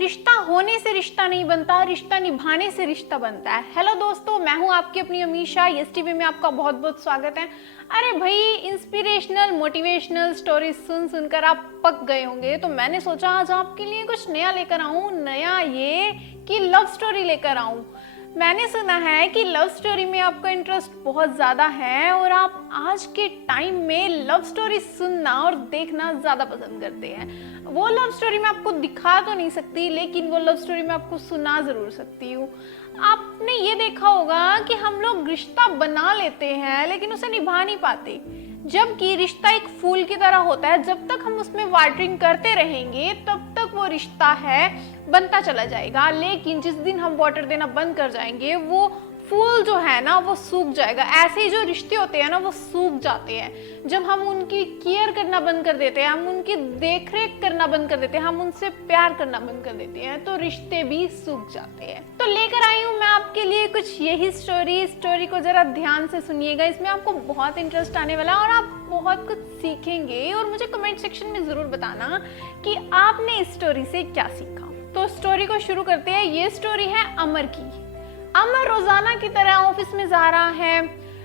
रिश्ता होने से रिश्ता नहीं बनता, रिश्ता निभाने से रिश्ता बनता है। हेलो दोस्तों, मैं हूं आपकी अपनी अमीशा। यस टीवी में आपका बहुत बहुत स्वागत है। अरे भाई, इंस्पिरेशनल मोटिवेशनल स्टोरी सुन सुनकर आप पक गए होंगे, तो मैंने सोचा आज आपके लिए कुछ नया लेकर आऊं। नया ये कि लव स्टोरी लेकर आऊं। मैंने सुना है कि लव स्टोरी में आपका इंटरेस्ट बहुत ज़्यादा है और आप आज के टाइम में लव स्टोरी सुनना और देखना ज़्यादा पसंद करते हैं। वो लव स्टोरी मैं आपको दिखा तो नहीं सकती, लेकिन वो लव स्टोरी मैं आपको सुना ज़रूर सकती हूँ। आपने ये देखा होगा कि हम लोग रिश्ता बना लेते हैं लेकिन उसे निभा नहीं पाते, जबकि रिश्ता एक फूल की तरह होता है। जब तक हम उसमें वाटरिंग करते रहेंगे तब तक वो रिश्ता है बनता चला जाएगा, लेकिन जिस दिन हम वाटर देना बंद कर जाएंगे वो फूल जो है ना वो सूख जाएगा। ऐसे ही जो रिश्ते होते हैं ना वो सूख जाते हैं। जब हम उनकी केयर करना बंद कर देते हैं, हम उनकी देखरेख करना बंद कर देते हैं, हम उनसे प्यार करना बंद कर देते हैं, तो रिश्ते भी सूख जाते हैं। तो लेकर आई हूँ मैं आपके लिए कुछ यही स्टोरी को जरा ध्यान से सुनिएगा। इसमें आपको बहुत इंटरेस्ट आने वाला है और आप बहुत कुछ सीखेंगे। और मुझे कमेंट सेक्शन में जरूर बताना कि आपने इस स्टोरी से क्या सीखा। तो स्टोरी को शुरू करते हैं। ये स्टोरी है अमर की। अमर रोजाना की तरह ऑफिस में जा रहा है।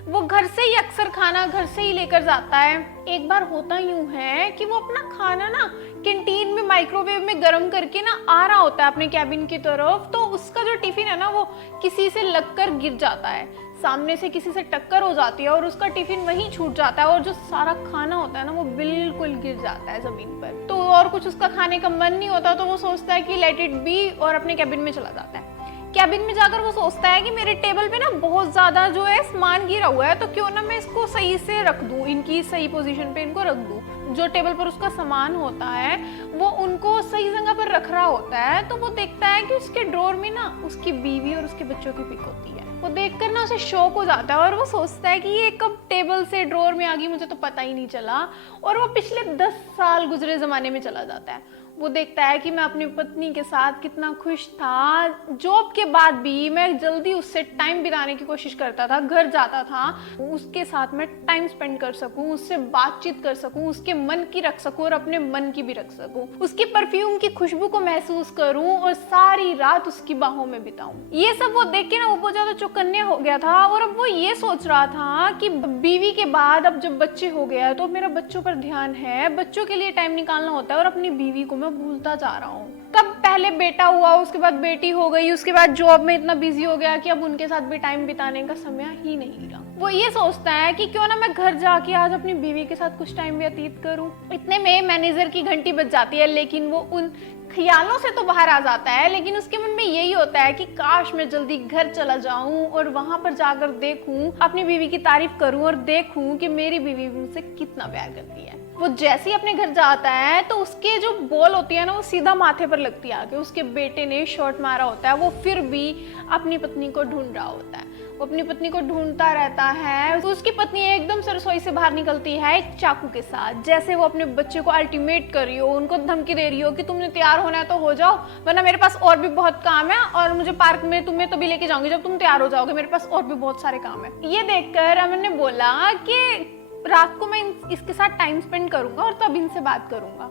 वो घर से ही अक्सर खाना घर से ही लेकर जाता है। एक बार होता यूं है कि वो अपना खाना ना कैंटीन में माइक्रोवेव में गर्म करके ना आ रहा होता है अपने कैबिन की तरफ, तो उसका जो टिफिन है ना वो किसी से लगकर गिर जाता है। सामने से किसी से टक्कर हो जाती है और उसका टिफिन वहीं छूट जाता है और जो सारा खाना होता है ना वो बिल्कुल गिर जाता है जमीन पर। तो और कुछ उसका खाने का मन नहीं होता, तो वो सोचता है कि लेट इट बी और अपने कैबिन में चला जाता है। कैबिन में जाकर वो सोचता है कि मेरे टेबल पे ना बहुत ज्यादा जो है सामान गिरा हुआ है, तो क्यों ना मैं इसको सही से रख दूं, इनकी सही पोजीशन पे इनको रख दूं। जो टेबल पर उसका सामान होता है वो उनको सही जगह पर रख रहा होता है, तो वो देखता है कि उसके ड्रॉर में ना उसकी बीवी और उसके बच्चों की पिक होती है। वो देखकर ना उसे शौक हो जाता है और वो सोचता है कि ये कब टेबल से ड्रॉर में आ गई, मुझे तो पता ही नहीं चला। और वो पिछले 10 साल गुजरे जमाने में चला जाता है। वो देखता है कि मैं अपनी पत्नी के साथ कितना खुश था। जॉब के बाद भी मैं जल्दी उससे टाइम बिताने की कोशिश करता था, घर जाता था, उसके साथ मैं टाइम स्पेंड कर सकूं, उससे बातचीत कर सकूं, उसके मन की रख सकूं और अपने मन की भी रख सकूं, उसकी परफ्यूम की खुशबू को महसूस करूं और सारी रात उसकी बाहों में बिताऊं। ये सब वो देख के ना वो बहुत ज्यादा चौकन्ने हो गया था और अब वो ये सोच रहा था कि बीवी के बाद अब जब बच्चे हो गया तो मेरा बच्चों पर ध्यान है, बच्चों के लिए टाइम निकालना होता है और अपनी बीवी को भूलता जा रहा हूँ। तब पहले बेटा हुआ, उसके बाद बेटी हो गई, उसके बाद जॉब में इतना बिजी हो गया कि अब उनके साथ भी टाइम बिताने का समय ही नहीं रहा। वो ये सोचता है कि क्यों ना मैं घर जाके आज अपनी बीवी के साथ कुछ टाइम व्यतीत करूं। इतने में मैनेजर की घंटी बज जाती है, लेकिन वो उन ख्यालों से तो बाहर आ जाता है, लेकिन उसके मन में यही होता है कि काश मैं जल्दी घर चला जाऊं और वहां पर जाकर देखूं, अपनी बीवी की तारीफ करूं और देखूं कि मेरी बीवी मुझसे कितना प्यार करती है। वो जैसे ही अपने घर जाता है तो उसके जो बॉल होती है ना वो सीधा माथे पर लगती है आके। उसके बेटे ने शॉट मारा होता है। वो फिर भी अपनी पत्नी को ढूंढ रहा होता है। वो अपनी पत्नी को ढूंढता रहता है। तो उसकी पत्नी एकदम से रसोई से बाहर निकलती है एक चाकू के साथ, जैसे वो अपने बच्चे को अल्टीमेट कर रही हो, उनको धमकी दे रही हो कि तुमने तैयार होना है तो हो जाओ, वरना मेरे पास और भी बहुत काम है और मुझे पार्क में तुम्हें तभी लेके जाऊंगी जब तुम तैयार हो जाओगे, मेरे पास और भी बहुत सारे काम है। ये देखकर अमन ने बोला कि रात को मैं इसके साथ टाइम स्पेंड करूंगा और तब इनसे बात करूंगा।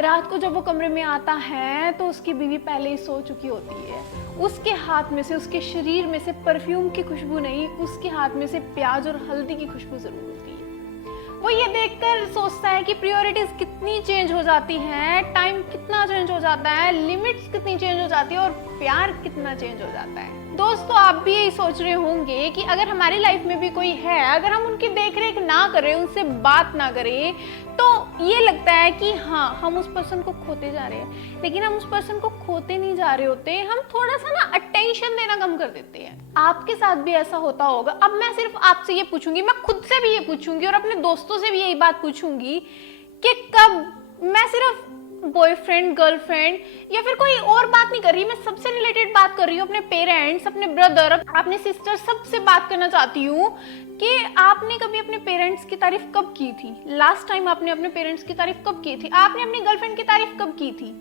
रात को जब वो कमरे में आता है तो उसकी बीवी पहले ही सो चुकी होती है। उसके हाथ में से, उसके शरीर में से परफ्यूम की खुशबू नहीं, उसके हाथ में से प्याज और हल्दी की खुशबू जरूर होती है। वो ये देखकर सोचता है कि प्रायोरिटीज कितनी चेंज हो जाती हैं, टाइम कितना चेंज हो जाता है, लिमिट्स कितनी चेंज हो जाती है और प्यार कितना चेंज हो जाता है। दोस्तों, आप भी यही सोच रहे होंगे कि अगर हमारी लाइफ में भी कोई है, अगर हम उनकी देखरेख ना करें, उनसे बात ना करें, तो ये लगता है कि हाँ हम उस पर्सन को खोते जा रहे हैं। लेकिन हम उस पर्सन को खोते नहीं जा रहे होते, हम थोड़ा सा ना अटेंशन देना कम कर देते हैं। आपके साथ भी ऐसा होता होगा। अब मैं सिर्फ आपसे ये पूछूंगी, मैं खुद से भी ये पूछूंगी और अपने दोस्तों से भी यही बात पूछूंगी कि कब मैं सिर्फ बॉयफ्रेंड गर्लफ्रेंड या फिर कोई और बात नहीं कर रही, मैं सबसे रिलेटेड बात कर रही हूँ, अपने पेरेंट्स, अपने ब्रदर, अपने सिस्टर, सबसे बात करना चाहती हूँ कि आपने कभी अपने पेरेंट्स की तारीफ कब की थी? लास्ट टाइम आपने अपने पेरेंट्स की तारीफ कब की थी? आपने अपनी गर्लफ्रेंड की तारीफ कब की थी?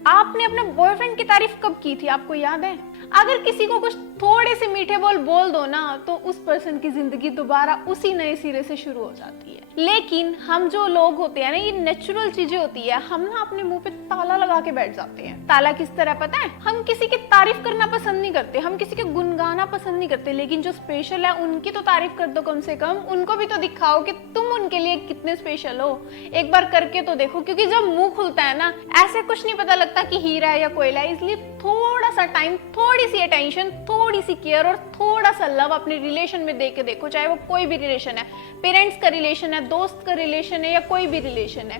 आपने अपने बॉयफ्रेंड की तारीफ कब की थी, आपको याद है? अगर किसी को कुछ थोड़े से मीठे बोल दो ना, तो उस पर्सन की जिंदगी दोबारा उसी नए सिरे से शुरू हो जाती है। लेकिन हम जो लोग होते हैं ना, ये नेचुरल चीजें होती है, हम ना अपने मुंह पे ताला लगा के बैठ जाते हैं। ताला किस तरह पता है? हम किसी की तारीफ करना पसंद नहीं करते, हम किसी के गुनगाना पसंद नहीं करते, लेकिन जो स्पेशल है उनकी तो तारीफ कर दो कम से कम। उनको भी तो दिखाओ कि तुम उनके लिए कितने स्पेशल हो, एक बार करके तो देखो। क्योंकि जब मुंह खुलता है ना, ऐसे कुछ नहीं पता लगता कि हीरा है या कोयला है। इसलिए थोड़ा सा टाइम, थोड़ी सी अटेंशन, थोड़ी सी केयर और थोड़ा सा लव अपने रिलेशन में दे के देखो, चाहे वो कोई भी रिलेशन है, पेरेंट्स का रिलेशन है, दोस्त का रिलेशन है या कोई भी रिलेशन है।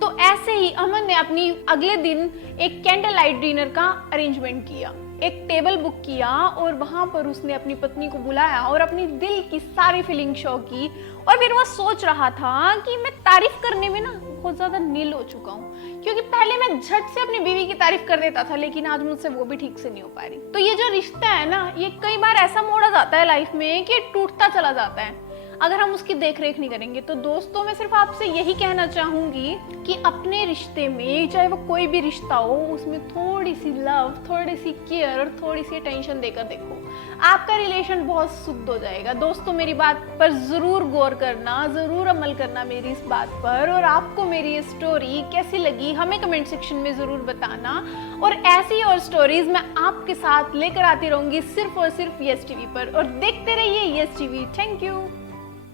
तो ऐसे ही अमन ने अपनी अगले दिन एक कैंडल लाइट डिनर का अरेंजमेंट किया, एक टेबल बुक किया और वहां पर उसने अपनी पत्नी को बुलाया और अपनी दिल की सारी फीलिंग शो की। और फिर वो सोच रहा था कि मैं तारीफ करने में ना बहुत ज्यादा नील हो चुका हूँ, क्योंकि पहले मैं झट से अपनी बीवी की तारीफ कर देता था, लेकिन आज मुझसे वो भी ठीक से नहीं हो पा रही। तो ये जो रिश्ता है ना, ये कई बार ऐसा मोड़ आ जाता है लाइफ में कि टूटता चला जाता है अगर हम उसकी देख रेख नहीं करेंगे। तो दोस्तों, मैं सिर्फ आपसे यही कहना चाहूंगी कि अपने रिश्ते में, चाहे वो कोई भी रिश्ता हो, उसमें थोड़ी सी लव, थोड़ी सी केयर और थोड़ी सी अटेंशन देकर देखो, आपका रिलेशन बहुत शुद्ध हो जाएगा। दोस्तों, मेरी बात पर जरूर गौर करना, जरूर अमल करना मेरी इस बात पर। और आपको मेरी ये स्टोरी कैसी लगी हमें कमेंट सेक्शन में जरूर बताना। और ऐसी और स्टोरीज मैं आपके साथ लेकर आती रहूंगी सिर्फ और सिर्फ यस टीवी पर। और देखते रहिए यस टीवी। Thank you.